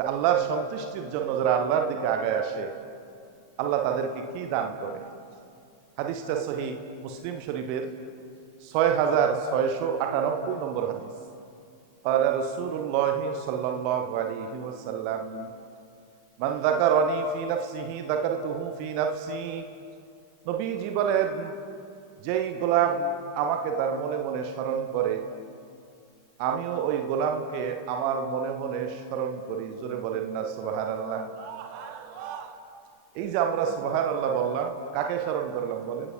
যে আল্লাহর সন্তুষ্টির জন্য যারা আল্লাহর দিকে আগায় আসে, আল্লাহ তাদেরকে কি দান করে। হাদিসটা সহিহ মুসলিম শরীফের 6698 নম্বর হাদিস। قال رسول الله صلى الله عليه وسلم من ذكرني في نفسه ذكرته في نفسي। নবীজি বলেন, যেই গোলাম আমাকে তার মনে মনে স্মরণ করে, আমিও ওই গোলামকে আমার মনে মনে স্মরণ করি। জোরে বলেন না সুবহানাল্লাহ। এই যে আমরা সুবহানাল্লাহ বললাম, কাকে স্মরণ করলাম বলেন?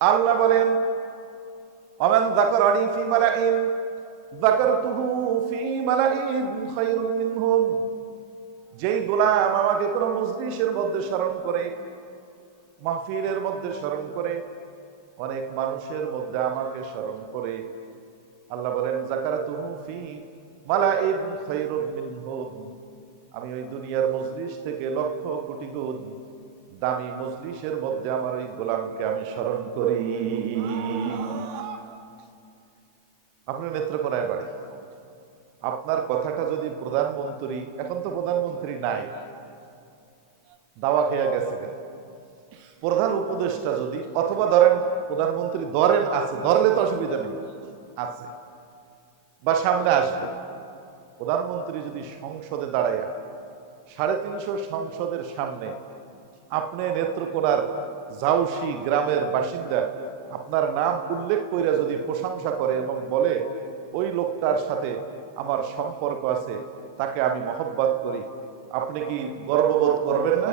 আল্লাহ বলেন, ওমান যাকারানি ফি মালাইন যাকারতুহু ফি মালাইন খায়রুম মিনহুম। যেই গোলাম আমাকে কোন মজলিসের মধ্যে স্মরণ করে, মাহফিলের মধ্যে স্মরণ করে, অনেক মানুষের মধ্যে আমাকে স্মরণ করে, আল্লাহ বলেন যাকারতুহু ফি মালাইন খায়রুম মিনহুম, আমি ওই দুনিয়ার মজলিস থেকে লক্ষ কোটি গুণ দামি মজলিসের মধ্যে আমার ওই গোলামকে আমি স্মরণ করি। আপনার নেত্রকোনায় বাড়ি, আপনার কথাটা যদি প্রধানমন্ত্রী, এখন তো প্রধানমন্ত্রী নাই, দাওয়া খেয়ে গেছে, প্রধান উপদেষ্টা যদি, অথবা ধরেন প্রধানমন্ত্রী ধরেন আছে, ধরলে তো অসুবিধা নেই, আছে বা সামনে আসবে, প্রধানমন্ত্রী যদি সংসদে দাঁড়ায় 350 সংসদের সামনে আপনি নেত্রকোনার জাউসি গ্রামের বাসিন্দা আপনার নাম উল্লেখ করে যদি প্রশংসা করে এবং বলে ওই লোকটার সাথে আমার সম্পর্ক আছে, তাকে আমি মহব্বত করি, আপনি কি গর্ববোধ করবেন না?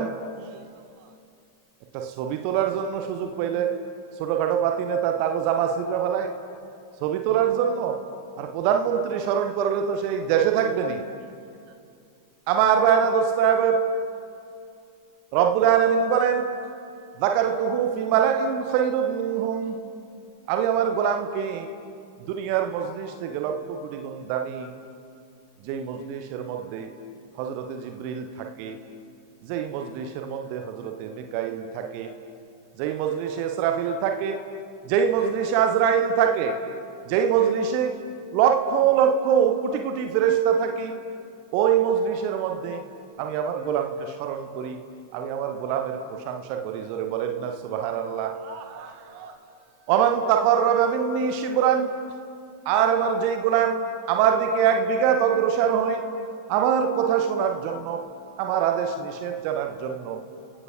একটা ছবি তোলার জন্য সুযোগ পাইলে ছোটখাটো পাতি নেতা তাকে জামা ছিঁড়া ফেলায় ছবি তোলার জন্য, আর প্রধানমন্ত্রী স্মরণ করলে তো সেই দেশে থাকবেনি। আমার ভাইরা দোস্ত, রব্বুল আলামিন বলেন যাকারতুহু ফি মালাইন খায়রুম মিনহুম, আমি আমার গোলামকে দুনিয়ার মজলিস থেকে লক্ষ কোটি গুণ দামি, যেই মজলিসের মধ্যে হযরতে জিবরিল থাকে, যেই মজলিসের মধ্যে হযরতে মিকাইল থাকে, যেই মজলিসে ইসরাফিল থাকে, যেই মজলিসে আজরাইল থাকে, যেই মজলিসে লক্ষ লক্ষ কোটি কোটি ফেরেশতা থাকে, ওই মজলিসের মধ্যে আমি আমার গোলামকে স্মরণ করি, আমি আমার গোলামের প্রশংসা করি। জোরে বলেন না সুবহানাল্লাহ। ওমান তাকাররাবা মিন্নি শিবরান, আর আমার যেই গোলাম আমার দিকে 1 বিঘা অগ্রসর হয় আমার কথা শোনার জন্য, আমার আদেশ নিষেধ জানার জন্য,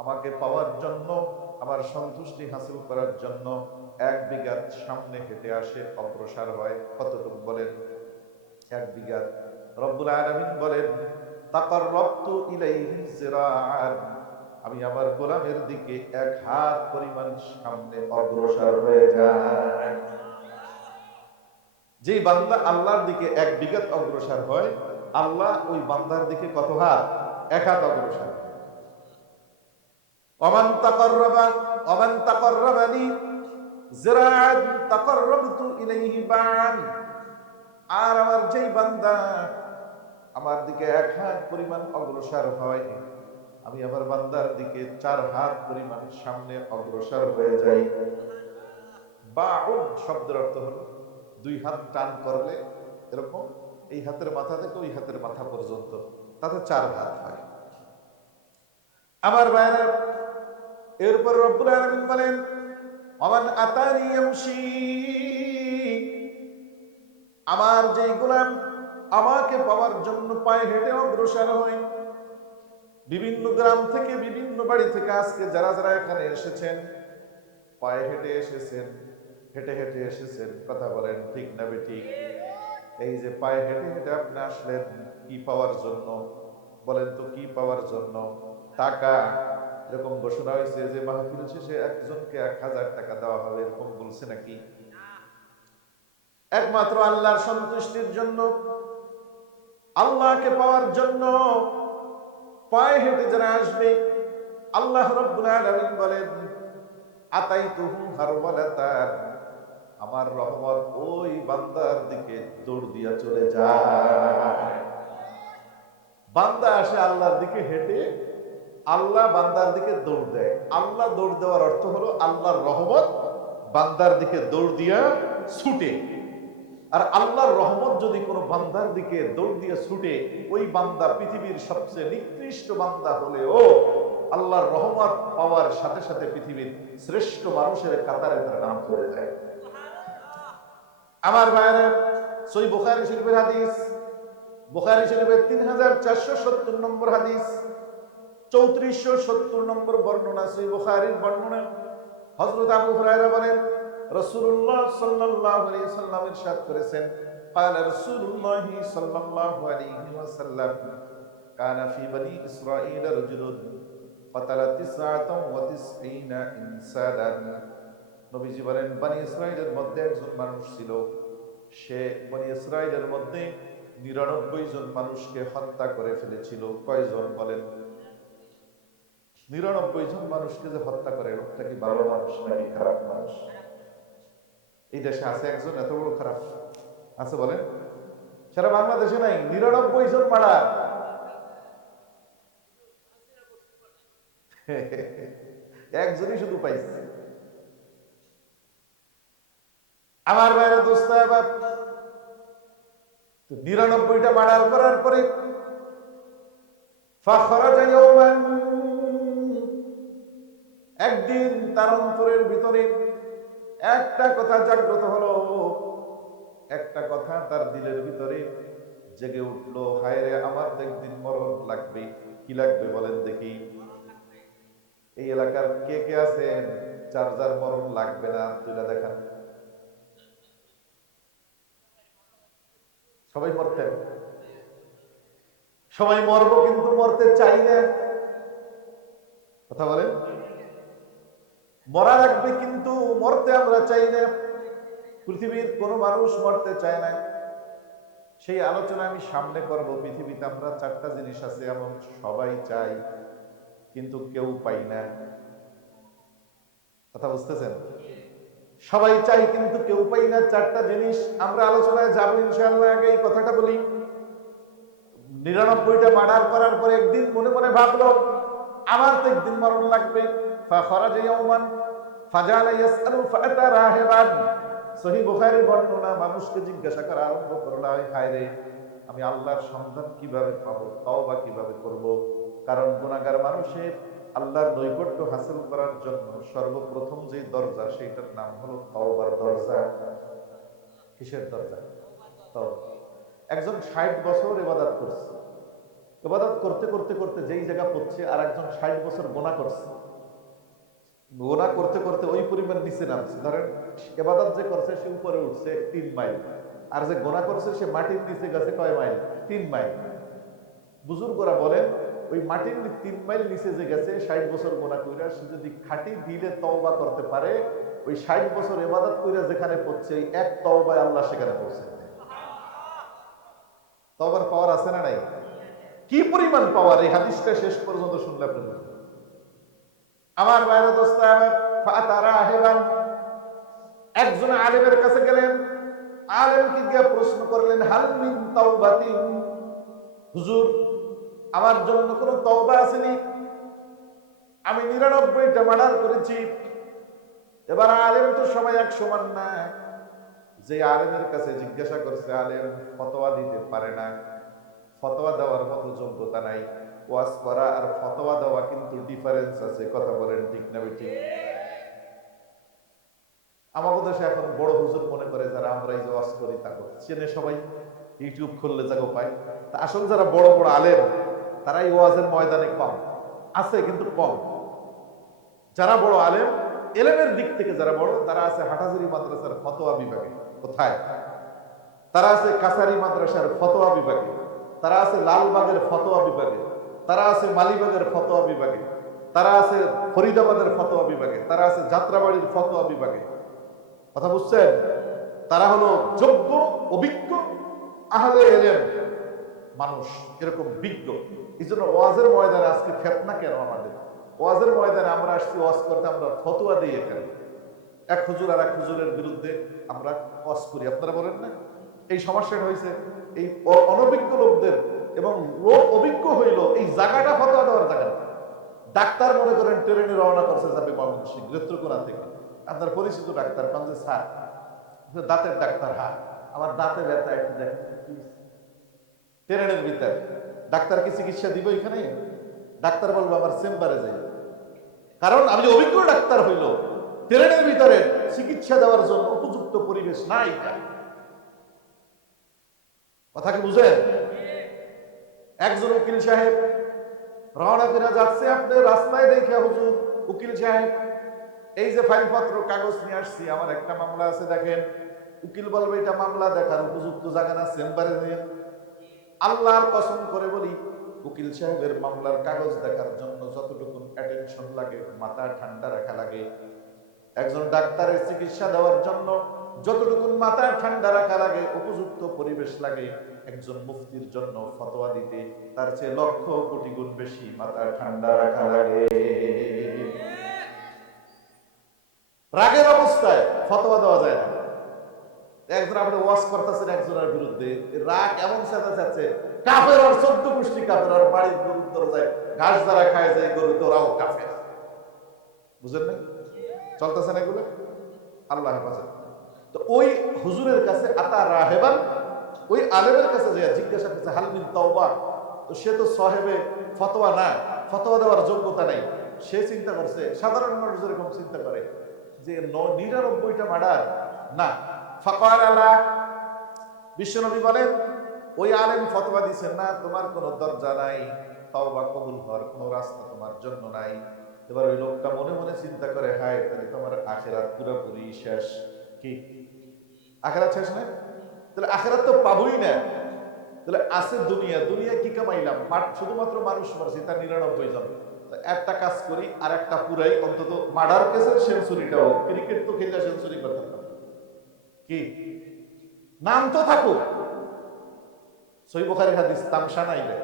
আমাকে পাওয়ার জন্য, আমার সন্তুষ্টি হাসিল করার জন্য 1 বিঘা সামনে হেঁটে আসে, অগ্রসর হয়, কতটুকু বলেন? 1 বিঘা। রব্বুল আলামিন বলেন তাকাররাবতু ইলাইহি যিরাআন, আমি আমার গোলামের দিকে 1 হাত পরিমাণ সামনে অগ্রসর হয়ে যায়। যে বান্দা আল্লাহর দিকে 1 বিঘা অগ্রসর হয়, আল্লাহ ওই বান্দার দিকে কত হাত? 1 হাত অগ্রসর। ওমান তাকাররাবানি যিরাআন তাকাররাবতু ইলাইহি বা'ন, আর আমার যেই বান্দা আমার দিকে 1 হাত পরিমাণ অগ্রসর হয়, আমি আমার বান্দার দিকে 4 হাত পরিমাণ সামনে অগ্রসর হয়ে যাই। বাউদ শব্দের অর্থ হলো 2 হাত টান করলে এরকম এই হাতের মাথা থেকে ওই হাতের মাথা পর্যন্ত, তাতে 4 হাত হয়। আমার ভাইরা, এরপর রব্বুল আলামিন বলেন ওমান আতানি ইয়ামশি, আমার যেই গোলাম আমাকে পাওয়ার জন্য পায়ে হেঁটে অগ্রসর হয়, বিভিন্ন গ্রাম থেকে, বিভিন্ন বাড়ি থেকে আজকে যারা যারা এখানে এসেছেন, পায়ে হেঁটে এসেছেন, হেঁটে হেঁটে এসেছেন, কথা বলেন ঠিক না বেঠিক? এই যে পায়ে হেঁটে হেঁটে আপনি আসলেন কি পাওয়ার জন্য বলেন তো? কি পাওয়ার জন্য? টাকা। এরকম ঘোষণা হয়েছে যে মাহফিল শেষে একজনকে 1000 টাকা দেওয়া হবে, এরকম বলছে নাকি? একমাত্র আল্লাহর সন্তুষ্টির জন্য, আল্লাহকে পাওয়ার জন্য পায়ে হেঁটে যারা আসবে, আল্লাহ রাব্বুল আলামিন বলেন আতাইতুহু হারওয়ালাতান, আমার রহমত ওই বান্দার দিকে দৌড় দিয়া চলে যায়। বান্দা আসে আল্লাহর দিকে হেঁটে, আল্লাহ বান্দার দিকে দৌড় দেয়। আল্লাহ দৌড় দেওয়ার অর্থ হলো আল্লাহর রহমত বান্দার দিকে দৌড় দিয়া ছুটে। আর আল্লাহর রহমত যদি কোনো বান্দার দিকে দৌড় দিয়ে ছুটে, ওই বান্দা পৃথিবীর সবচেয়ে নিকৃষ্ট বান্দা হলেও আল্লাহর রহমত পাওয়ার সাথে সাথে পৃথিবীর শ্রেষ্ঠ মানুষের কাতারে তার নাম চলে যায়। আমার ভাইরা, সহিহ বুখারী শরীফের হাদিস, বুখারী শরীফের 3470 নম্বর হাদিস, 3470 নম্বর বর্ণনা, সহিহ বুখারীর বর্ণনা। হযরত আবু হুরায়রা বলেন, রাসূলুল্লাহ সাল্লাল্লাহু আলাইহি ওয়াসাল্লাম ইরশাদ করেছেন, قال রাসূলুল্লাহ সাল্লাল্লাহু আলাইহি ওয়াসাল্লাম, কানা ফি বনি ইসরাঈল রাজুলুন ফাতালা 99 ইনসানান। নবীজি বলেন, বনি ইসরাঈলের মধ্যে একজন মানুষ ছিল, সে বনি ইসরাঈলের মধ্যে 99 জন মানুষকে হত্যা করে ফেলেছিল। কয়জন বলেন? 99 জন মানুষকে যে হত্যা করে, লোকটা কি ভালো মানুষ নাকি খারাপ মানুষ? এই দেশে আছে একজন এত বড় খারাপ? আছে বলেন? সারা বাংলাদেশে নাই 99 জন মারা। একজনই শুধু পাইছে। আমার বাইরে দোস্ত, 99টা মারার করার পরে একদিন তার অন্তরের ভিতরে একটা কথা জাগ্রত হলো, একটা কথা তার দিলের ভিতরে জেগে উঠলো, হায় রে, আমার তো একদিন মরণ লাগবে। কি লাগবে বলেন দেখি? এই এলাকার কে কে আছেন যার যার মরণ লাগবে না? তুইলা দেখান। সবাই মরতেন, সবাই মরবো, কিন্তু মরতে চাই না। কথা বলেন? মরা লাগবে কিন্তু মরতে আমরা চাই না। পৃথিবীর কোনো মানুষ মরতে চায় না। সেই আলোচনা আমি সামনে করব। পৃথিবীতে আমরা 4টা জিনিস আছে এমন, সবাই চাই কিন্তু কেউ পাই না। কথা বুঝতেছেন? সবাই চাই কিন্তু কেউ পাই না, 4টা জিনিস আমরা আলোচনায় যাবো ইনশাআল্লাহ। আগে এই কথাটা বলি, 99টা মার্ডার করার পরে একদিন মনে মনে ভাবলো, আমার তো একদিন মরণ লাগবে। ফাখরাজা ইয়াওমান ফাজালা ইয়াসআলু ফাআতা রাহিবান। সহিহ বুখারীর বর্ণনা, মানুষকে জিজ্ঞাসা করা আরম্ভ করলো, হায় রে, আমি আল্লাহর সন্ধান কিভাবে পাবো, তওবা কিভাবে করব? কারণ গুনাহগার মানুষের আল্লাহর নৈকট্য হাসিল করার জন্য সর্বপ্রথম যে দরজা, সেইটার নাম হলো তওবার দরজা। কিসের দরজা? তওবা। একজন 60 বছর ইবাদত করছে, ইবাদত করতে করতে করতে যেই জায়গা পড়ছে, আর একজন 60 বছর গুনাহ করছে, গুনাহ করতে করতে ওই পরিমাণ নিচে নামছে। ধরেন ইবাদত যে করছে সে উপরে উঠছে 3 মাইল, আর যে গুনাহ করছে সে মাটির নিচে গেছে কয় মাইল? 3 মাইল। বুজুর্গরা বলেন, ওই মাটির 3 মাইল নিচে যে গেছে 60 বছর গুনাহ কইরা, সে যদি খাঁটি দিলে তওবা করতে পারে, ওই 60 বছর ইবাদত কইরা যেখানে পড়ছে, এক তওবায় আল্লাহ সেখানে পৌঁছে দেয়। তওবার পাওয়ার আছে না নাই? কি পরিমাণ পাওয়ার! এই হাদিসটা শেষ পর্যন্ত শুনলে আপনি বুঝবেন। আমার বাইরে দোস্ত, একজন আলেমের কাছে গেলেন, আলেমকে গিয়ে প্রশ্ন করলেন, হাল মিন তাওবাতিন, হুজুর, আমার জন্য কোনো তওবা আসেনি? আমি 99টা মার্ডার করেছি। এবার আলেম তো সবাই এক সমান না। যে আলেমের কাছে জিজ্ঞাসা করছে, আলেম ফতোয়া দিতে পারে না, ফতোয়া দেওয়ার মতো যোগ্যতা নাই। ওয়াজ করা আর ফতোয়া দেওয়া কিন্তু ডিফারেন্স আছে। কথা বলেন ঠিক না ঠিক? আমাদের দেশে এখন বড় হুজুর মনে করে যারা আমরা এই যে ওয়াজ করি, তাকে চেনে সবাই, ইউটিউব খুললে যাকে পায়। তা আসলে যারা বড় বড় আলেম, তারা এই ওয়াজের ময়দানে কম আছে, কিন্তু কম। যারা বড় আলেম, এলেমের দিক থেকে যারা বড়, তারা আছে হাটাজারি মাদ্রাসার ফতোয়া বিভাগে। কোথায়? তারা আছে কাছারি মাদ্রাসার ফতোয়া বিভাগে, তারা আছে লালবাগের ফতোয়া বিভাগে, তারা আছে মালিবাগের ফতোয়া বিভাগে, তারা আছে ফরিদাবাদের ফতোয়া বিভাগে, তারা আছে যাত্রাবাড়ির ফতোয়া বিভাগে। কথা বুঝছেন? তারা হলো যোগ্য, অভিজ্ঞ, আহলে এলেম মানুষ, এরকম বিজ্ঞ। এই জন্য ওয়াজের ময়দানে আজকে ফেতনা কেন আমাদের? ওয়াজের ময়দানে আমরা আসছি ওয়াজ করতে, আমরা ফতোয়া দিয়ে কেন? এক হুজুর আর এক হুজুরের বিরুদ্ধে আমরা ওয়াজ করি। আপনারা বলেন না এই সমস্যাটা হয়েছে এই অনভিজ্ঞ লোকদের, এবং লোক অভিজ্ঞ হইল এই জায়গাটা ফতোয়া দেওয়ার জায়গা। ডাক্তার মনে করেন ট্রেনে রওনা করছে, যাবে ময়মনসিংহ নেত্রকোনা থেকে। আপনার পরিচিত ডাক্তার, স্যার দাঁতের ডাক্তার, হ্যাঁ আমার দাঁতে ব্যথা, একটু দেখেন ট্রেনের ভিতরে ডাক্তার কি চিকিৎসা দিব এখানে? ডাক্তার বলবো আমার চেম্বারে যাই, কারণ আমি অভিজ্ঞ ডাক্তার হইল ট্রেনের ভিতরে চিকিৎসা দেওয়ার জন্য উপযুক্ত পরিবেশ নাই। কথা কি বুঝেন? একজন উকিল সাহেব রওনা করে যাচ্ছে, আপনি রাস্তায় দেখে হুজুর উকিল সাহেব এই যে ফাইলপত্র কাগজ নিয়ে আসছি, আমার একটা মামলা আছে দেখেন। উকিল বলবে এটা মামলা দেখার উপযুক্ত জায়গা না, চেম্বারে নিয়ে। আল্লাহর কসম করে বলি, উকিল সাহেবের মামলার কাগজ দেখার জন্য যতটুকু অ্যাটেনশন লাগে, মাথা ঠান্ডা রাখা লাগে, একজন ডাক্তারের চিকিৎসা দেওয়ার জন্য যতটুকু মাথা ঠান্ডা রাখা লাগে, উপযুক্ত পরিবেশ লাগে, একজন মুফতির জন্য ফতোয়া দিতে তার চেয়ে লক্ষ কোটি গুণ বেশি মাথা ঠান্ডা রাখা লাগে। রাগের অবস্থায় ফতোয়া দেওয়া যায় না। একজন আপনি ওয়াজ করতেছেন একজনের বিরুদ্ধে, রাগ এমন চেঁচাচ্ছে, কাফের আর 14 গোষ্ঠী কাফের, আর বাড়ির গরুর দরজায় ঘাস যারা খায় যায় গরু, তোরাও কাফের। বুঝেন না? চলতেছেন এগুলো, আল্লাহ হেফাজত। তো ওই হুজুরের কাছে আতা রাহেবান, ওই আলেমের কাছে যে জিজ্ঞাসা করছে হাল মিন তাওবা, তো সে তো সাহেবে ফতোয়া না, ফতোয়া দেওয়ার যোগ্যতা নাই। সে চিন্তা করছে, সাধারণ মানুষ যেরকম চিন্তা করে যে 99টা মার্ডার না। ফাকার আলা, বিশ্বনবী বলেন ওই আলেম ফতোয়া দিচ্ছেন না, তোমার কোনো দরজা নাই, তাওবা কবুল হওয়ার কোনো রাস্তা তোমার জন্য নাই। এবার ওই লোকটা মনে মনে চিন্তা করে, হায় তাহলে তোমার আখিরাত পুরোপুরি শেষ। কি আখিরাত শেষ না? তাহলে আখিরাত তো পাবই না, তাহলে আছে দুনিয়া। দুনিয়া কি কামাইলাম? শুধুমাত্র মানুষ মারছি, তার 99 জন। একটা কাজ করি, আর একটা পুরাই, অন্তত মার্ডার কেসের সেঞ্চুরিটাও। ক্রিকেট তো খেলে সেঞ্চুরি করতে পারতাম, কি নাম তো থাকুক। সহিহ বুখারীর হাদিস, তামসা নাইলে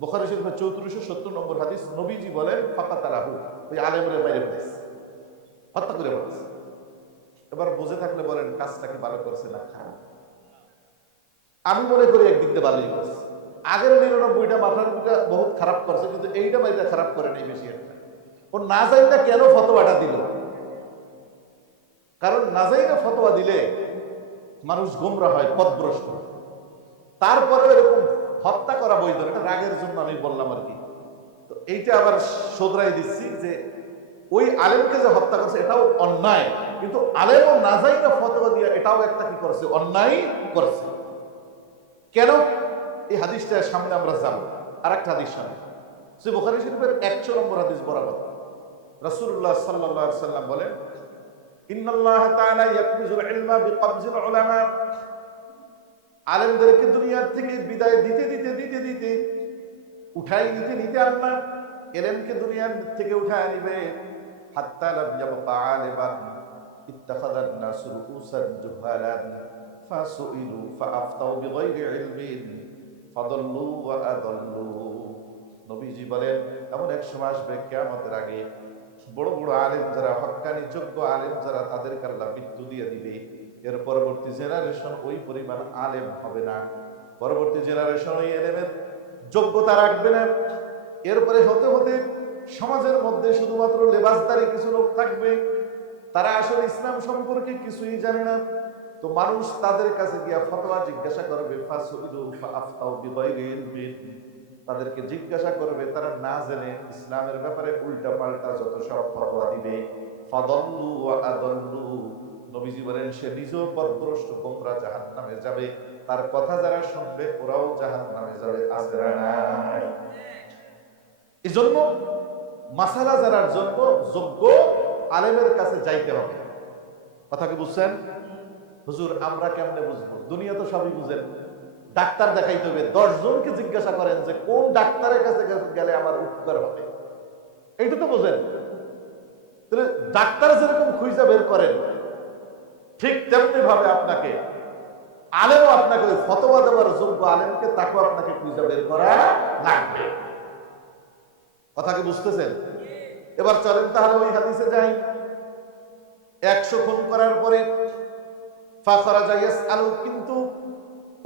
বুখারী শরীফের 3470 নম্বর হাদিস, নবীজি বলেন ফাকাতালাহু, ওই আলেমরে মাইরে ফেলেছে, হত্যা করে ফেলেছে। এবার বুঝে থাকলে বলেন কাজটা কি ভালো করছে না খারাপ? আমি মনে করি একদিক দিয়ে ভালোই করছে। আগের 99টা মাথার মুখে বহুত খারাপ করছে, কিন্তু এইটা মাইটা খারাপ করে নাই বেশি একটা। ও না জাইনা কেন ফতোয়াটা দিল? কারণ না জাইনা ফতোয়া দিলে মানুষ গোমরা হয়, পথভ্রষ্ট। তারপরে এরকম হত্যা করা বৈধ, এটা রাগের জন্য আমি বললাম আর কি। তো এইটা আবার শোধরাই দিচ্ছি যে ওই আলেমকে যে হত্যা করছে এটাও অন্যায়, কিন্তু আলেমও না জাইনা ফতোয়া দিয়া এটাও একটা কি করছে, অন্যায় করছে। কেন? এই হাদিসটার সামনে আমরা যাব। আর একটা হাদিস সামনে, সহিহ বুখারী শরীফের 100 নম্বর হাদিস বরাবর রাসূলুল্লাহ সাল্লাল্লাহু আলাইহি সাল্লাম বলেন, ইন্নাল্লাহ তাআলা ইয়াকবিজুল ইলমা বিকবজিল উলামা, আলেমদেরকে দুনিয়ার থেকে বিদায় দিতে দিতে দিতে দিতে উঠাই নিতে নিতে আল্লাহ ইলমকে দুনিয়ার থেকে উঠায় নিবে। হাত্তা লাম ইয়াবকা আলিমান ইত্তাখাযান নাসু রুউসান জুহালান ফাসুইলু ফাআফতাউ বিগাইরি ইলমিন ফাদাল্লু ওয়া আদাল্লু। নবীজি বলেন এমন এক সময় আসবে কিয়ামতের আগে, বড় বড় আলেম যারা, হক্কানি যোগ্য আলেম যারা, তাদেরকে আল্লাহ মৃত্যু দিয়ে দিবে। এর পরবর্তী জেনারেশন ওই পরিমাণ আলেম হবে না, পরবর্তী জেনারেশন ওই এলেমের যোগ্যতা রাখবে না। এরপরে হতে হতে সমাজের মধ্যে শুধুমাত্র লেবাসদারি কিছু লোক থাকবে, তারা আসলে ইসলাম সম্পর্কে কিছুই জানে না। তো মানুষ তাদের কাছে গিয়া ফতোয়া জিজ্ঞাসা করবে, ফাসুইলু ফাআফতাউ বিগাইরি ইলমিন, তাদেরকে জিজ্ঞাসা করবে, তারা না জেনে ইসলামের ব্যাপারে উল্টা পাল্টা যত সব ফতোয়া দিবে। ফাদাল্লু ওয়া আদাল্লু, নবীজি বলেন সে নিজেও পথভ্রষ্ট, গোমরা, জাহান্নামে যাবে। তার কথা যারা শুনবে ওরাও জাহান্নামে যাবে। আজরা নাই। এজন্য মাসালা জানার জন্য যোগ্য আলেমের কাছে যাইতে হবে। কথা কি বুঝছেন? হুজুর আমরা কেমনে বুঝবো? দুনিয়া তো সবই বুঝেন। ডাক্তার দেখাইতে হবে, 10 জনকে জিজ্ঞাসা করেন যে কোন ডাক্তারের কাছে গেলে আমার উপকার হবে, এইটা তো বোঝেন। তাহলে ডাক্তার যেরকম খুঁজে বের করেন, ঠিক তেমনি ভাবে আপনাকে আলেমও আপনাকে ওই ফতোয়া দেওয়ার যোগ্য আলেমকে, তাকেও আপনাকে খুঁজে বের করা লাগবে। কথা কি বুঝতেছেন? এবার চলেন তাহলে ওই হাদিসে যাই। 100 খুন করার পরে ফাখরাজা ইয়াসআলু, কিন্তু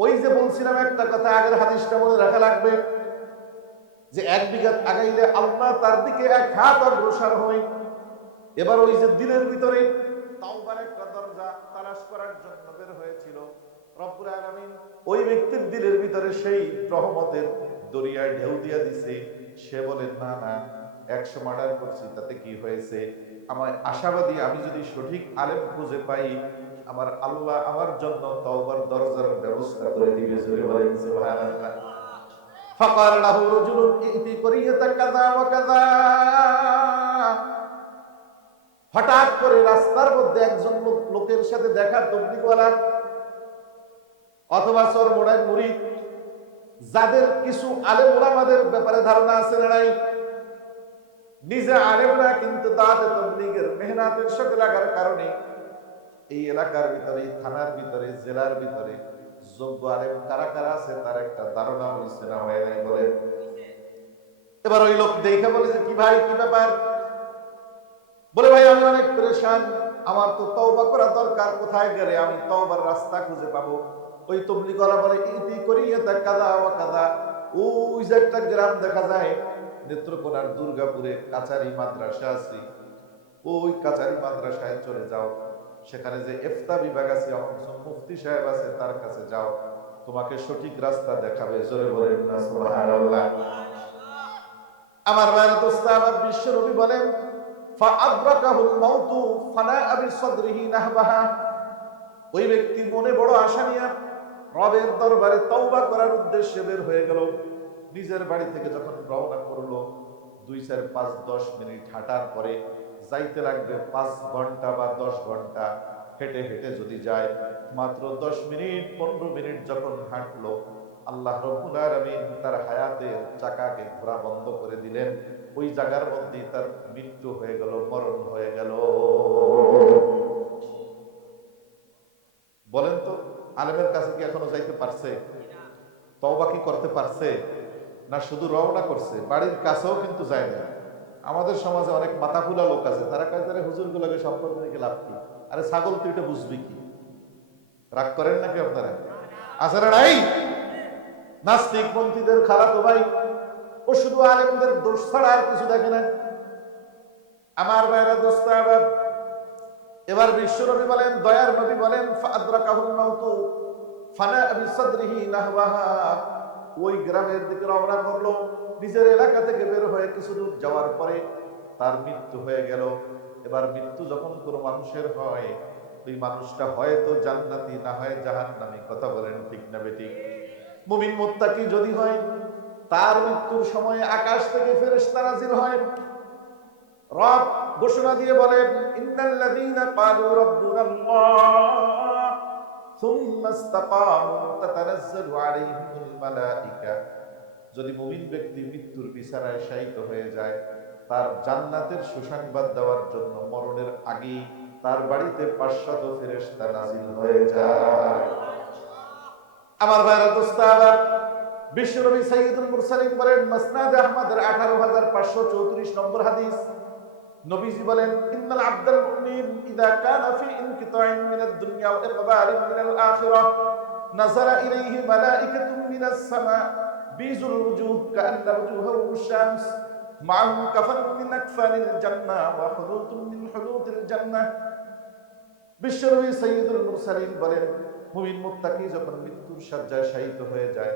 ওই যে বলছিলাম একটা কথা, আগের হাদিসটা মনে রাখা লাগবে যে 1 বিঘা আগাইলে আল্লাহ তার দিকে 1 হাত অগ্রসর হয়। এবার ওই যে দিনের ভিতরে তাওবার একটা দরজা তালাশ করার জন্য বের হয়েছিল, রব্বুল আলামিন ওই ব্যক্তির দিলের ভিতরে সেই রহমতের দরিয়ায় ঢেউ দিয়া দিছে। সে বলে না না, 100 মার্ডার করছি তাতে কি হয়েছে, আমার আশাবাদী আমি যদি সঠিক আলেম খুঁজে পাই আমার আল্লাহ আমার জন্য তওবার দরজার ব্যবস্থা করে দিবে। জোরে বলেন সুবহানাল্লাহ। ফাকার লাহু রাজুলুন ইতি করিয়াতা কাযা ওয়া কাযা। হঠাৎ করে রাস্তার মধ্যে একজন লোকের সাথে দেখা, তবলিগওয়ালা অথবা চরমোড়ায় মুরিদ, যাদের কিছু আলেম ওলামাদের ব্যাপারে ধারণা আছে না নাই, নিজে আলেম না কিন্তু দাওয়াতে তাবলীগের মেহনতের সাথে লাগার কারণে এই এলাকার ভিতরে, থানার ভিতরে, জেলার ভিতরে যোগ্য আলেম কারা কারা আছে তার একটা ধারণা হইছে না হয় নাই বলে। এবার ওই লোক দেখে বলে যে কি ভাই কি ব্যাপার, বলে ভাই আমি অনেক পরেশান, আমার তো তওবা করা দরকার, কোথায় গেলে আমি তওবার রাস্তা খুঁজে পাবো। ওই তবলিগওয়ালা বলে ইতি করিয়াতা কাযা ওয়া কাযা, ওই যে একটা গ্রাম দেখা যায় নেত্রকোনার দুর্গাপুরে কাচারি মাদ্রাসা আছে, ওই কাচারি মাদ্রাসায় চলে যাও, সেখানে যে ইফতা বিভাগ আছে, মুফতি সাহেব আছে, তার কাছে যাও, তোমাকে সঠিক রাস্তা দেখাবে। জোরে বলেন না সুবহানাল্লাহ। আমার ভাইরা দোস্ত, আমার বিশ্ব নবী বলেন ফাআদরাকাহুল মাউতু ফানাআ বিসাদরিহি নাহবাহা। ওই ব্যক্তি মনে বড় আশা নিয়ে রবের দরবারে তওবা করার উদ্দেশ্যে বের হয়ে গেল। নিজের বাড়ি থেকে যখন রওনা করলো, 2, 4, 5, 10 মিনিট হাঁটার পরে যাইতে লাগবে 5 ঘন্টা বা 10 ঘন্টা। হেঁটে হেঁটে যদি যায়, মাত্র 10 মিনিট 15 মিনিট যখন হাঁটলো, আল্লাহ রাব্বুল আলামিন তার হায়াতের চাকাকে ঘোরা বন্ধ করে দিলেন। ওই জায়গার মধ্যে তার মৃত্যু হয়ে গেল, মরণ হয়ে গেল। বলেন তো, আলেমের কাছে কি এখনো যাইতে পারছে? তওবা কি করতে পারছে? না শুধু রওনা করছে, বাড়ির কাছেও কিন্তু যায় না। আমাদের সমাজে অনেক মাথাফুলা লোক আছে, তারা কয় তারা হুজুর গুলোকে সম্পর্ক রেখে লাভ কি? আরে ছাগল তুই এটা বুঝবি কি? রাগ করেন নাকি আপনারা? আসলে নাই নাস্তিক পন্থীদের খালাতো ভাই, ও শুধু আলেমদের দোষ ছাড়া আর কিছু দেখে না। আমার ভাইরা দোস্ত, আবার এবার বিশ্ব নবী বলেন, দয়ার নবী বলেন ফাআদরাকাহুল মাউতু ফানাআ বিসাদরিহি নাহওয়াহা। ওই গ্রামের দিকে রওনা করলো, নিজের এলাকা থেকে বের হয়ে কিছু দূর যাওয়ার পরে তার মৃত্যু হয়ে গেল। এবার মৃত্যু যখন কোনো মানুষের হয়, ওই মানুষটা হয়তো জান্নাতি না হয় জাহান্নামী। কথা বলেন ঠিক না বেঠিক? মুমিন মুত্তাকি যদি হয়, তার মৃত্যুর সময় আকাশ থেকে ফেরেশতা নাযিল হয়। রব ঘোষণা দিয়ে বলেন ইন্নাল্লাযীনা ক্বালু রাব্বুনাল্লাহ সুম্মা ইসতাকামু তাতানাজ্জালু আলাইহিমুল মালায়েকা। যদি মুমিন ব্যক্তি মৃত্যুর বিছানায় শায়িত হয়ে যায়, তার জান্নাতের সুসংবাদ দেওয়ার জন্য মরণের আগেই তার বাড়িতে 500 ফেরেশতা নাযিল হয়ে যায়। আমার ভাইরা দোস্ত, আবার বিশ্বনবী সাইয়্যিদুল মুরসালিন বলেন মাসনাদ আহমদের 18534 নম্বর হাদিস, নবীজি বলেন ইন্নাল আবদাল মুমিন ইযা কানা ফি ইনকিতাইন মিনাদ দুনিয়া ওয়া ইকবালিন মিনাল আখিরাহ নাযারা ইলাইহি মালাইকাতুন মিনাস সামা বিজুল ওয়ুজুহ কাআন্না ওয়ুজুহুহুম শামস মা'হুম কাফানুন মিন আকফানিল জান্নাহ ওয়া হুলুতুন মিন হুলুতিল জান্নাহ। বিশ্বনবী সাইয়্যিদুল মুরসালিন বলেন মুমিন মুত্তাকি যখন মৃত্যুর শয্যায় শায়িত হয়ে যায়,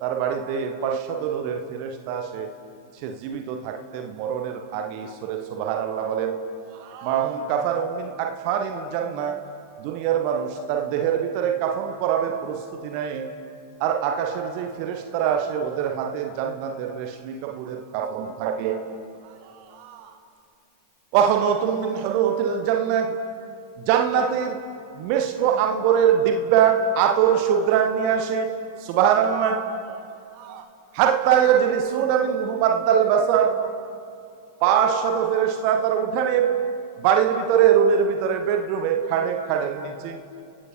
তার বাড়িতে 500 নূরের ফেরেশতা আসে। সে জীবিত থাকতে মরণের আগেই সূরা সুবহানাল্লাহ বলেন মাহুম কাফানুম মিন আকফানিল জান্নাহ। দুনিয়ার মানুষ তার দেহের ভিতরে কাফন পরাবে প্রস্তুতি নেয়, আর আকাশের যে ফেরেশতারা আসে ওদের হাতে জান্নাতের রেশমি কাপড়ের কাফন থাকে। ওয়া হুনুতুম মিন হুনুতিল জান্নাহ, জান্নাতের মিশক আম্বরের ডিব্বা আতর সুঘ্রাণ নিয়ে আসে। সুবহানাল্লাহ। হাত্তা ইয়াজলিসুনা মিনহু মাদ্দাল বাসার, 500 ফেরেশতা তার উঠানে, বাড়ির ভিতরে, রুমের ভিতরে, বেডরুমে, খাটে, খাটের নিচে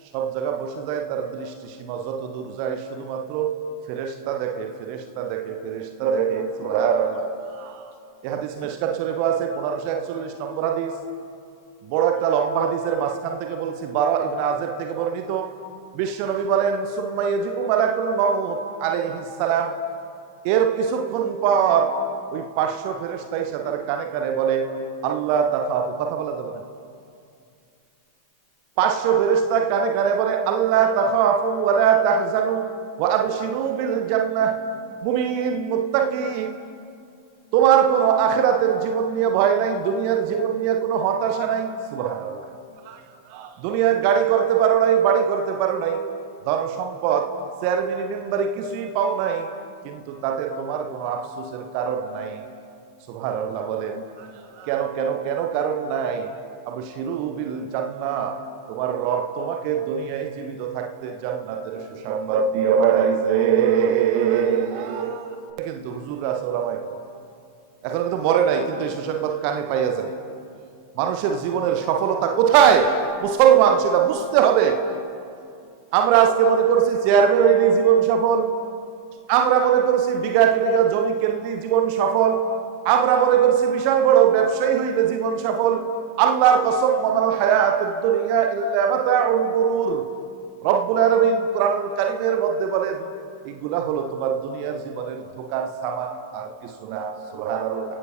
সব জায়গা বসে যায়। তার দৃষ্টি সীমা যত দূর যায় শুধুমাত্র ফেরেশতা দেখে, ফেরেশতা দেখে, ফেরেশতা দেখে। সুবহানাল্লাহ। এই হাদিস মিশকাত শরীফে আছে, 1541 নম্বর হাদিস। বড় একটা লম্বা হাদিসের মাঝখান থেকে বলছি, বারা ইবনে আযিব থেকে বর্ণিত। বিশ্বনবী বলেন সুম্মা ইয়াজিবু মালাকুল মাউত আলাইহিস সালাম। এর কিছুক্ষণ পর ওই 500 ফেরেশতা এসে তার কানে কানে বলে আল্লাহ তাখাফু। কথা বলা যাবে না, 500 ফেরেশতা কানে কানে বলে আল্লাহ তাখাফু ওয়া লা তাহজানু ওয়া আবশিরু বিল জান্নাহ। মুমিন মুত্তাকি, তোমার কোনো আখিরাতের জীবন নিয়ে ভয় নাই, দুনিয়ার জীবন নিয়ে কোনো হতাশা নাই। সুবহানাল্লাহ। দুনিয়ায় গাড়ি করতে পারো নাই, বাড়ি করতে পারো নাই, ধন সম্পদ চেয়ারম্যান মেম্বারে কিছুই পাও নাই, কিন্তু তাতে তোমার কোনো আফসোসের কারণ নাই। সুবহানাল্লাহ বলেন। কেন কেন কেন কারণ নাই? আবশিরু বিল জান্নাহ, তোমার রব তোমাকে দুনিয়ায় জীবিত থাকতে জান্নাতের সুসংবাদ দিয়ে পাঠাইছে। কিন্তু হুজুর রাসূলুল্লাহ এখন কিন্তু মরে নাই, কিন্তু এই সুসংবাদ কানে পাইয়াছেন। মানুষের জীবনের সফলতা কোথায় মুসলমান সেটা বুঝতে হবে। আমরা আজকে মনে করছি চেয়ারম্যান হইলেই জীবন সফল, আমরা মনে করছি বিঘা বিঘা জমি কেন্দ্রে জীবন সফল, আমরা মনে করছি বিশাল বড় ব্যবসায়ী হইলে জীবন সফল। আল্লাহর কসম, ওয়ামাল হায়াতুদ দুনিয়া ইল্লা মাতাউল গুরুর। রব্বুল আলামিন কোরআনুল কারীমের মধ্যে বলেন এগুলা হলো তোমার দুনিয়ার জীবনের ধোঁকার সামান, আর কিছু না। সুবহানাল্লাহ।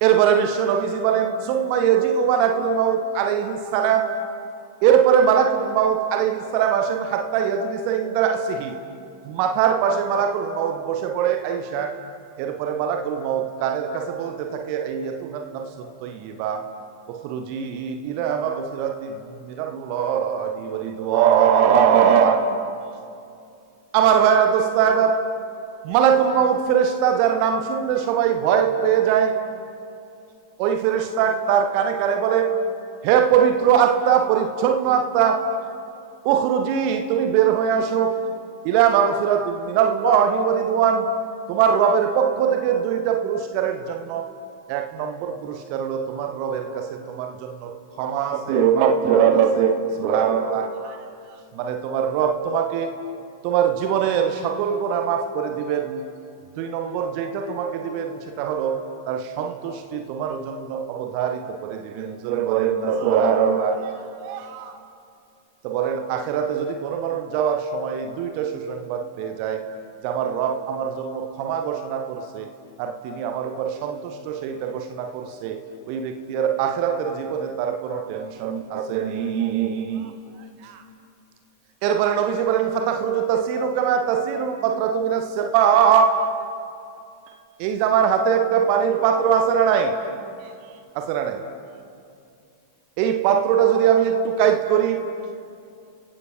এরপরে বিশ্ব নবীজি বলেন সুম্মা ইয়াজিউ মালাকুল মাউত আলাইহিস সালাম, এরপরে মালাকুল মাউত আলাইহিস সালাম আসেন হাত্তা ইয়াজলিসা ইনদা রাসিহি, মাথার পাশে মালাকুল মাউত বসে পড়ে আয়েশা। এরপরে মালাকুল মাউত কানের কাছে বলতে থাকে আইয়াতুহান নাফসুত তাইয়্যিবা উখরুজি ইলা মাগফিরাতিন মিনাল্লাহি ওয়া রিদওয়ান। আমার ভাইরা দোস্তারা, মালাকুল মাউত ফেরেশতা যার নাম শুনলে সবাই ভয় পেয়ে যায়, ওই ফেরেশতা তার কানে কানে বলে হে পবিত্র আত্মা, পরিচ্ছন্ন আত্মা, উখরুজি, তুমি বের হয়ে আসো, ইলা মাগফিরাতিন মিনাল্লাহি ওয়া রিদওয়ান, তোমার রবের পক্ষ থেকে দুইটা পুরস্কারের জন্য। 1 নম্বর পুরস্কার হলো তোমার রবের কাছে তোমার জন্য ক্ষমা আছে, মাগফিরাত আছে। সুবহানাল্লাহ। মানে তোমার রব তোমাকে তোমার জীবনের সকল গুনাহ মাফ করে দিবেন। 2 নম্বর যেটা তোমাকে দিবেন সেটা হলো তার সন্তুষ্টি তোমার জন্য অবধারিত করে দিবেন। জোরে বলেন না সুবহানাল্লাহ। তো বলেন আখিরাতে যদি কোনো মানুষ যাওয়ার সময় এই দুইটা সুসংবাদ পেয়ে যায় যে আমার রব আমার জন্য ক্ষমা ঘোষণা করছে আর তিনি আমার উপর সন্তুষ্ট সেইটা ঘোষণা করছে, ওই ব্যক্তি আর আখিরাতের জীবনে তার কোনো টেনশন আসেনি। এরপরে নবীজি বলেন ফাতাখরুজু তাসিরু কামা তাসিরুল কতরাতু মিনাস সিকা, এই যে আমার হাতে একটা পানির পাত্র আছে না নাই? আছে না নাই? এই পাত্রটা যদি আমি একটু কাইত করি,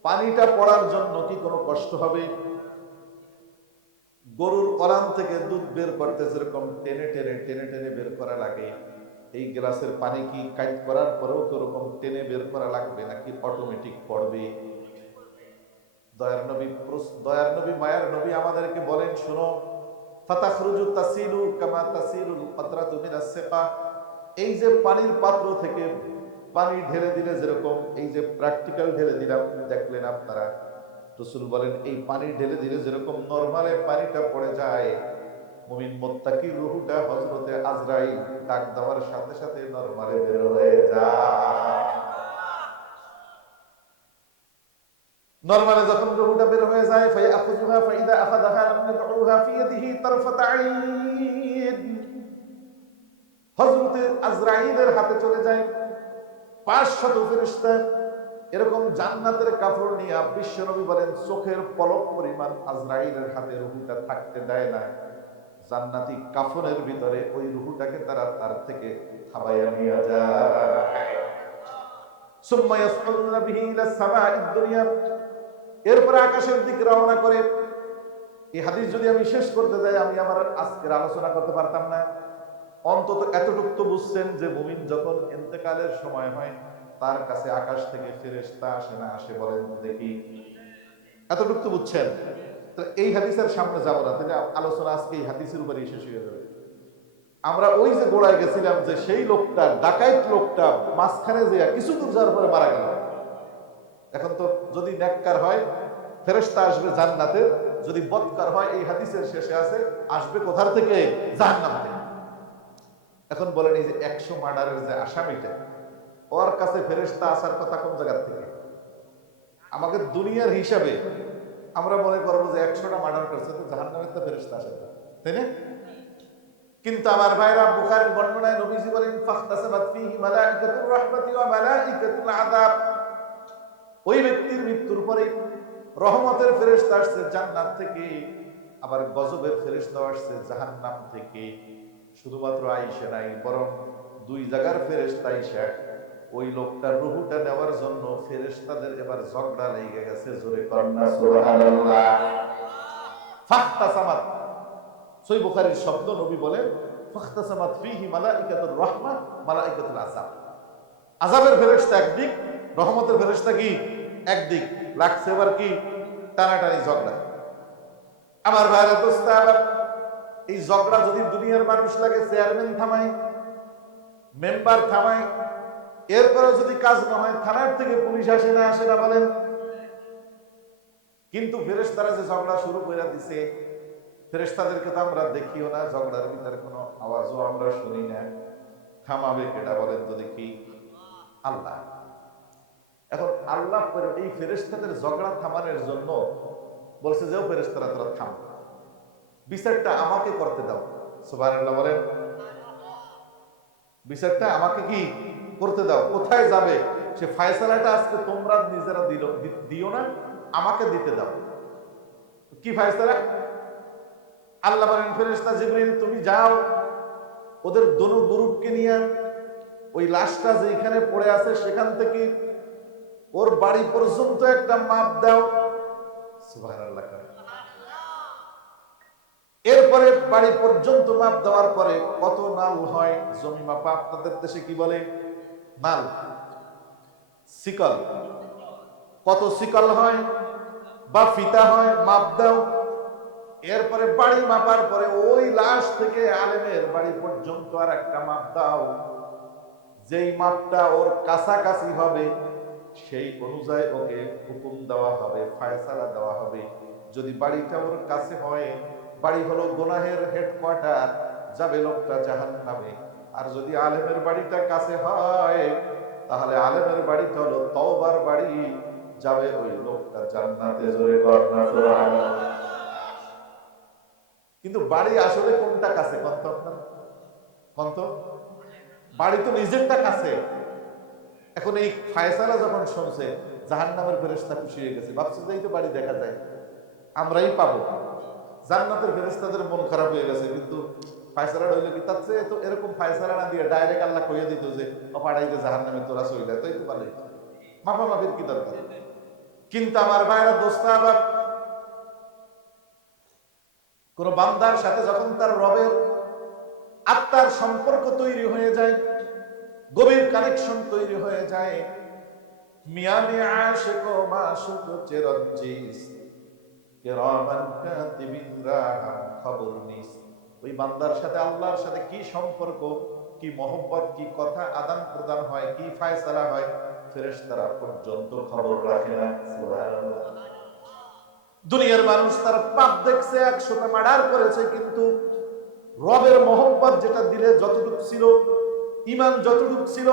পানিটা পড়ার জন্য কি কোনো কষ্ট হবে? গরুর কলাম থেকে দুধ বের করতে যেরকম টেনে টেনে টেনে টেনে বের করা লাগে, এই গ্লাসের পানি কি কাইত করার পরেও তো ওরকম টেনে বের করা লাগবে নাকি অটোমেটিক পড়বে? দয়ার নবী মায়ার নবী আমাদেরকে বলেন শোনো, ফাতাখরুজু তাসিলু কামা তাসিলুল কতরাতু মিনাস সিকা, এই যে পানির পাত্র থেকে পানি ঢেলে দিলে যেরকম, এই যে প্র্যাকটিক্যাল ঢেলে দিলাম দেখলেন আপনারা, রাসূল বলেন এই পানি ঢেলে দিলে যেরকম নরমালে পানিটা পড়ে যায়, মুমিন মুত্তাকি রূহটা হযরতে আজরাইল ডাক দেওয়ার সাথে সাথে নরমালে বের হয়ে যায়। নরমালে যখন রূহটা বের হয়ে যায় ফায়াখুযুহা ফাইদা আখাযাহা লাম ইয়াদউহা ফি ইয়াদিহি তারফাত আইন, হযরতে আজরাইলের হাতে চলে যায়। 500 ফেরেশতা এরকম জান্নাতের কাপড় নিয়ে বিশ্বনবী বলেন চোখের পলক পরিমাণ আজরাইলের হাতে রূহটা থাকতে দেয় না। জান্নাতি কাফনের ভিতরে ওই রূহটাকে তারা তার থেকে খাবাইয়া নিয়ে যায়। সুম্মা ইয়াসউদুনা বিহি ইলা সামাঈদ দুনিয়া, এরপরে আকাশের দিকে রওনা করে। এই হাদিস যদি আমি শেষ করতে যাই আমি আমার আজকের আলোচনা করতে পারতাম না। অন্তত এতটুকু তো বুঝছেন যে মুমিন যখন ইন্তেকালের সময় হয় তার কাছে আকাশ থেকে ফেরেশতা আসে না আসে? বলেন দেখি, এতটুকু তো বুঝছেন। তো এই হাদিসের সামনে যাব না, তাহলে আলোচনা আজকে এই হাদিসের উপরেই শেষ হয়ে যাবে। আমরা ওই যে গোড়ায় গেছিলাম যে সেই লোকটা, ডাকাইত লোকটা মাঝখানে যে কিছু দূর যাওয়ার পরে মারা গেল। এখন তো যদি নেককার হয় ফেরেশতা আসবে জান্নাতে, যদি বদকার হয় এই হাদিসের শেষে আছে আসবে কোথার থেকে? জাহান্নাম থেকে। এখন বলেন এই যে 100 মার্ডারের যে আসামিটা, ওর কাছে ফেরেশতা আসার কথা কোন জায়গা থেকে? আমাকে দুনিয়ার হিসাবে আমরা মনে করবো যে 100টা মার্ডার করছে তো জাহান্নামের তো ফেরেশতা আসে না, তাই না? কিন্তু আমার ভাইরা, বুখারীর বর্ণনায় নবীজি বলেন ফাখতাসাবাত ফীহি মালাইকাতুর রাহমাতি ওয়া মালাইকাতুল আযাব। ওই ব্যক্তির মৃত্যুর পরে রহমতের ফেরেশতা আসছে জান্নাত থেকে, আবার গজবের ফেরেশতাও আসছে জাহান্নাম থেকে। শুধুমাত্র আইসা নাই, বরং দুই জায়গার ফেরেশতা আইসা ওই লোকটার রূহটা নেওয়ার জন্য ফেরেশতাদের এবার ঝগড়া লেগে গেছে। জোরে কন্না সুবহানাল্লাহ। ফাখতাসামাত, সহিহ বুখারীর শব্দ, নবী বলেন ফাখতাসামাত ফীহি মালাইকাতুর রাহমাহ মালাইকাতুল আযাব। আযাবের ফেরেশতা একদিক, রহমতের ফেরেশতা কি একদিক, লাগছে এবার কি টানাটানি ঝগড়া। আমার ভাইরা দোস্ত, এই ঝগড়া যদি দুনিয়ার মানুষ লাগে, চেয়ারম্যান থামায়, মেম্বার থামায়, এরপরে যদি কাজ না হয়, থানার থেকে পুলিশ আসে না আসে না বলেন? কিন্তু ফেরেশতারা যে ঝগড়া শুরু করে দিছে, ফেরেশতাদেরকে তো আমরা দেখিও না, ঝগড়ার ভিতরে কোনো আওয়াজও আমরা শুনি না। থামাবে কেডা বলেন তো দেখি? আল্লাহ। এখন আল্লাহ এই ফেরেশতাদের ঝগড়া থামানোর জন্য বলছে যে, ও ফেরেশতারা তোরা থাম, বিচারটা আমাকে করতে দাও। সুবহানাল্লাহ বলেন। বিচারটা আমাকে কি করতে দাও। কোথায় যাবে সে ফয়সালাটা আজকে তোমরা নিজেরা দিও না, আমাকে দিতে দাও। কি ফয়সালা? আল্লাহ বলেন ফেরেশতা জিবরিল তুমি যাও, ওদের দোনো গ্রুপকে নিয়ে ওই লাশটা যেখানে পড়ে আছে সেখান থেকে ওর বাড়ি পর্যন্ত একটা মাপ দাও। সুবহানাল্লাহ। এরপরে বাড়ি পর্যন্ত মাপ দেওয়ার পরে কত নাল হয় জমি মাপা? আপনাদের দেশে কি বলে? নাল, সিকল। কত সিকল হয় বা ফিতা হয়, মাপ দাও। এরপরে বাড়ি মাপার পরে ওই লাশ থেকে আলেমের বাড়ি পর্যন্ত আর একটা মাপ দাও। যেই মাপটা ওর কাছাকাছি হবে সেই অনুযায়ী ওকে হুকুম দেওয়া হবে, ফয়সালা দেওয়া হবে। যদি বাড়িটা ওর কাছে হয়, বাড়ি হলো গুনাহের হেডকোয়ার্টার, যাবে লোকটা জাহান্নামে। আর যদি আলেমের বাড়িটা কাছে হয়, তাহলে আলেমের বাড়িটা হলো তওবার বাড়ি, যাবে ওই লোকটা জান্নাতে। জোরে কন্না সুবহানাল্লাহ। কিন্তু বাড়ি আসলে কোনটা কাছে কন্ত আপনারা? কন্ত বাড়ি তো নিজেরটা কাছে। এখন এই ফায়সালা যখন শুনছে, জাহান্নামের ফেরেশতা খুশি হয়ে গেছে, ভাবছে যে এই তো বাড়ি দেখা যায়, আমরাই পাবো। জান্নাতের ফেরেশতাদের মন খারাপ হয়ে গেছে। কিন্তু ফায়সালা হইল কি, তার চেয়ে তো এরকম ফায়সালা না দিয়ে ডাইরেক্ট আল্লাহ কইয়া দিত যে পাড়াইতে জাহান্নামে তোরা চইলা, তো এই তো পারে, মাফামাফির কি দরকার? কিন্তু আমার ভাইরা দোস্ত, আবার কোন বান্দার সাথে যখন তার রবের আত্মার সম্পর্ক তৈরি হয়ে যায়, গভীর কানেকশন তৈরি হয়ে যায়, মিয়ানে আশিক ও মাশুক চিরঞ্জিস কিরামান কাতিবিনরা খবর নিস। ওই বান্দার সাথে আল্লাহর সাথে কি সম্পর্ক, কি মহব্বত, কি কথা আদান প্রদান হয়, কি ফয়সালা হয়, ফেরেশতারা পর্যন্ত খবর রাখে না। সুবহানাল্লাহ। দুনিয়ার মানুষ তার পাপ দেখছে, 100টা মার্ডার করেছে, কিন্তু রবের মহব্বত যেটা দিলে যতটুকু ছিল, ঈমান যতটুকু ছিল,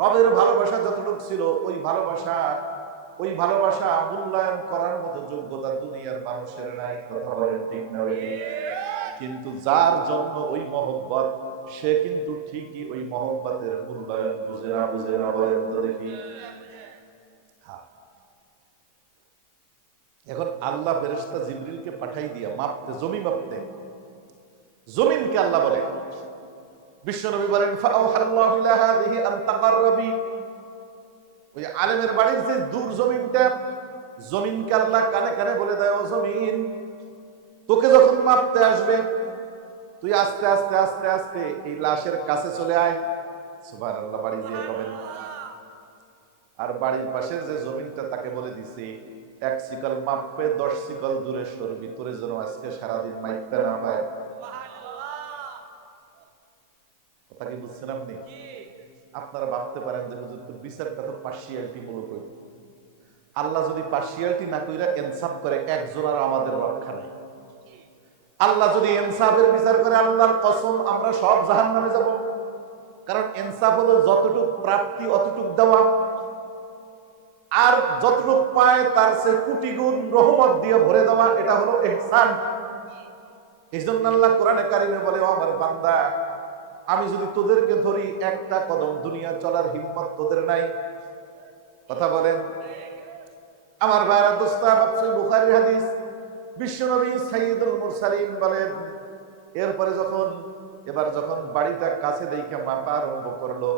রবের ভালোবাসা যতটুকু ছিল, ওই ভালোবাসা মূল্যায়ন করার মতো যোগ্যতা দুনিয়ার মানুষের নাই। কথা বলেন ঠিক না? কিন্তু যার জন্য ওই মহব্বত, সে কিন্তু ঠিকই ওই মহব্বতের মূল্যায়ন বুঝে না বলেন তো দেখি? এখন আল্লাহ ফেরেশতা জিবরিলকে পাঠাই দিয়া মাপতে, জমি মাপতে, জমিনকে আল্লাহ বলে, বিশ্বনবী বলেন ফাআওহাল্লাহু ইলা হাযিহি আন তাকাররাবি। ওই আলেমের বাড়ির যে দূর জমিনটা, জমিনকে আল্লাহ কানে কানে বলে দেয়, ও জমিন, তোকে যখন মাপতে আসবে, তুই আস্তে আস্তে আস্তে আস্তে এই লাশের কাছে চলে আয়। সুবহানাল্লাহ। বাড়ি দিয়ে কবেন। আর বাড়ির পাশের যে জমিনটা, তাকে বলে দিছি 1 সিকল মাপবে, 10 সিকল দূরে সরবি, তোরে যেন আজকে সারাদিন মাইপটা না পায়। কথা কি বুঝছেন আপনি? আপনারা ভাবতে পারেন যে হুজুর তো বিচারটা তো পার্সিয়ালিটি মূলক হইল। আল্লাহ যদি পার্সিয়ালিটি না কইরা ইনসাফ করে, একজন আর আমাদের রক্ষা নাই। আল্লাহ যদি ইনসাফের বিচার করে, আল্লাহর কসম আমরা সব জাহান্নামে যাব। কারণ ইনসাফ হলো যতটুক প্রাপ্তি অতটুক দেওয়া, আর যতটুক পায় তার চেয়ে কোটি গুণ রহমত দিয়ে ভরে দেওয়া। এটা হলো ইহসান। এই জন্য আল্লাহ কোরআনে কারিমে বলে, ও আমার বান্দা, আমি যদি তোদেরকে ধরি, একটা কদম দুনিয়া চলার হিম্মত তোদের নাই। কথা বলেন আমার ভাইরা, দোস্তাব, বুখারীর হাদিস, বিশ্বনবী সাইয়্যিদুল মুরসালিন বলেন, এরপরে যখন বাড়িটা কাছে দেখে মাপা আরম্ভ করলো,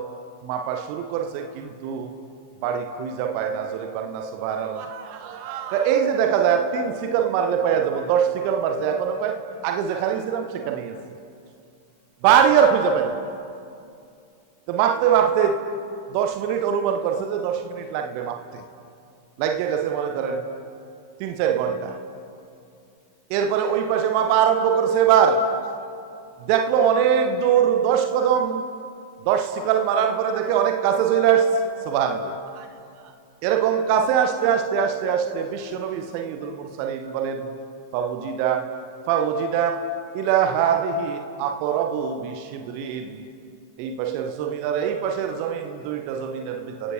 মাপা শুরু করছে, কিন্তু বাড়ি খুঁজা পায় না। জোরে কন্যা সুবহানাল্লাহ। এই যে দেখা যায় 3 সিকল মারলে পাইয়া যাবো, 10 সিকল মারছে এখনো পাই, আগে যেখানেই ছিলাম সেখানেই আছে, বাড়ি আর খুঁজে পাই না। তো মাপতে মাপতে 10 মিনিট অনুমান করছে যে 10 মিনিট লাগবে মাপতে, লাগিয়ে গেছে মনে করেন 3-4 ঘন্টা। এরপরে ওই পাশে মাপা আরম্ভ করছে, এবার দেখলো অনেক দূর, 10 কদম, 10 সিকল মারার পরে দেখে অনেক কাছে চলে আসছে। সুবহানাল্লাহ। এরকম কাছে আসতে আসতে আসতে আসতে বিশ্বনবী সাইয়্যিদুল মুরসালিন বলেন, ফাউজিদা ইলা হাদিহি আকরাবু বিশিবরিন। এই পাশের জমিন আর এই পাশের জমিন, দুইটা জমিনের ভিতরে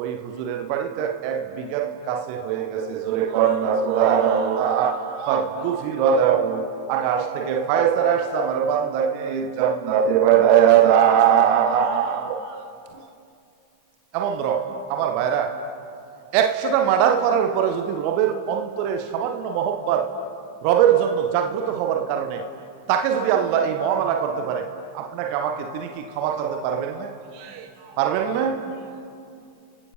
ওই হুজুরের বাড়িটা 1 বিঘার কাছে হয়ে গেছে। জোরে কন্যা সুবহানাল্লাহ। ফাগফিরা লাহু, আকাশ থেকে ফায়সালা আসছে, আমার বান্দাকে জান্নাতে বাড়ায়া দাও। এমন রব আমার ভাইরা, 100টা মার্ডার করার পরে যদি রবের অন্তরে সামান্য মহব্বত, রবের জন্য জাগ্রত হওয়ার কারণে তাকে যদি আল্লাহ এই মুআমালা করতে পারে, আপনাকে আমাকে তিনি কি ক্ষমা করতে পারবেন না? পারবেন না?